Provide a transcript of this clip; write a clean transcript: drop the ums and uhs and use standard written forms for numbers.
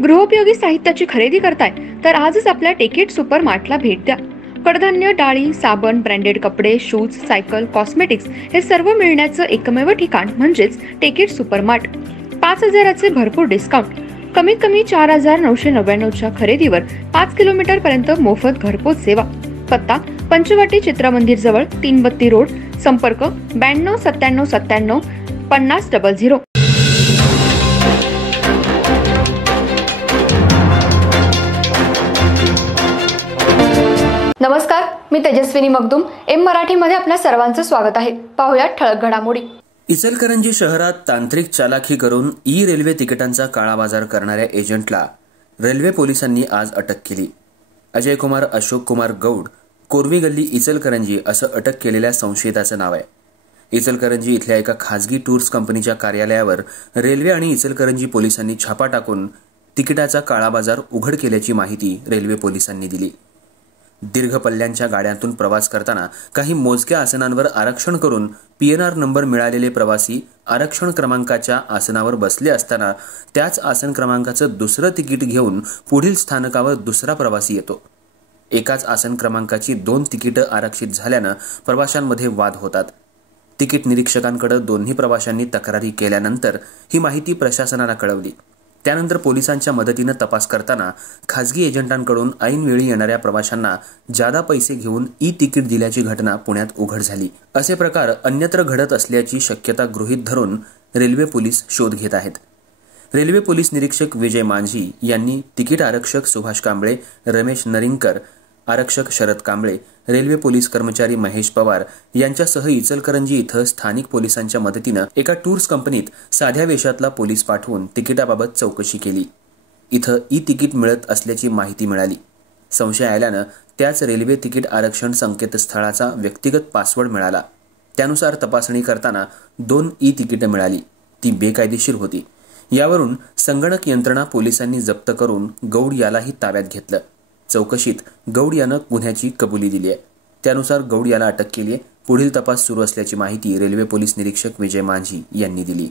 गृहोपयोगी साहित्याची खरेदी करताय तर आजच आपल्या टेकेट सुपर मार्टला भेट द्या। कडधान्य, डाळी, साबण, ब्रँडेड कपडे, शूज, सायकल, कॉस्मेटिक्स हे सर्व मिळण्याचं एकमेव ठिकाण म्हणजेच टेकेट सुपर मार्ट। 5,000चे भरपूर डिस्काउंट, कमीत कमी 4,999च्या खरेदीवर 5 किलोमीटर पर्यंत मोफत घरपोच सेवा। पत्ता पंचवटी चित्रमंदिर जवळ, 3 बत्ती रोड। संपर्क 92 97 97 50 00। नमस्कार, मी तेजस्विनी मगदूम। एम मराठीमध्ये आपल्या सर्वांचं स्वागत आहे। पाहूया ठळक घडामोडी। इचलकरंजी शहरात तांत्रिक चालाखी करून ई रेल्वे तिकिटांचा काळाबाजार करणाऱ्या एजंटला रेल्वे पोलिसांनी आज अटक केली। अजय कुमार अशोक कुमार गौड, कोरवी गल्ली, इचलकरंजी असं अटक केलेल्या संशयिताचं नाव आहे। इचलकरंजी इथल्या एका खासगी टूर्स कंपनीच्या कार्यालयावर रेल्वे आणि इचलकरंजी पोलिसांनी छापा टाकून तिकिटाचा काळाबाजार उघड केल्याची माहिती रेल्वे पोलिसांनी दिली। दीर्घ पल्ल्यांच्या गाड्यांतून प्रवास करताना काही मोजक्या आसनांवर आरक्षण करून पीएनआर नंबर मिळालेले प्रवासी आरक्षण क्रमांकाच्या आसनावर बसले असताना त्याच आसन क्रमांकाचं दुसरं तिकीट घेऊन पुढील स्थानकावर दुसरा प्रवासी येतो। एकाच आसन क्रमांकाची 2 तिकीटं आरक्षित झाल्यानं प्रवाशांमध्ये वाद होतात। तिकीट निरीक्षकांकडे दोन्ही प्रवाशांनी तक्रारी केल्यानंतर ही माहिती प्रशासनाला कळवली। त्यानंतर पोलिसांच्या मदतीनं तपास करताना खासगी एजंटांकडून ऐनवेळी येणाऱ्या प्रवाशांना जादा पैसे घेऊन ई तिकीट दिल्याची घटना पुण्यात उघड झाली। असे प्रकार अन्यत्र घडत असल्याची शक्यता गृहीत धरून रेल्वे पोलीस शोध घेत आहेत। रेल्वे पोलीस निरीक्षक विजय मांझी यांनी तिकीट आरक्षक सुभाष कांबळे, रमेश नरिंगकर, आरक्षक शरद कांबळे, रेल्वे पोलीस कर्मचारी महेश पवार यांच्यासह इचलकरंजी इथं स्थानिक पोलिसांच्या मदतीनं एका टूर्स कंपनीत साध्या वेशातला पोलीस पाठवून तिकिटाबाबत चौकशी केली। इथं ई तिकीट मिळत असल्याची माहिती मिळाली। संशय आल्यानं त्याच रेल्वे तिकीट आरक्षण संकेतस्थळाचा व्यक्तिगत पासवर्ड मिळाला। त्यानुसार तपासणी करताना 2 ई तिकीटं मिळाली, ती बेकायदेशीर होती। यावरून संगणक यंत्रणा पोलिसांनी जप्त करून गौड यालाही ताब्यात घेतलं। चौकशीत गौड यानं गुन्ह्याची कबुली दिली आहे। त्यानुसार गौड याला अटक केली आहे। पुढील तपास सुरू असल्याची माहिती रेल्वे पोलीस निरीक्षक विजय मांझी यांनी दिली।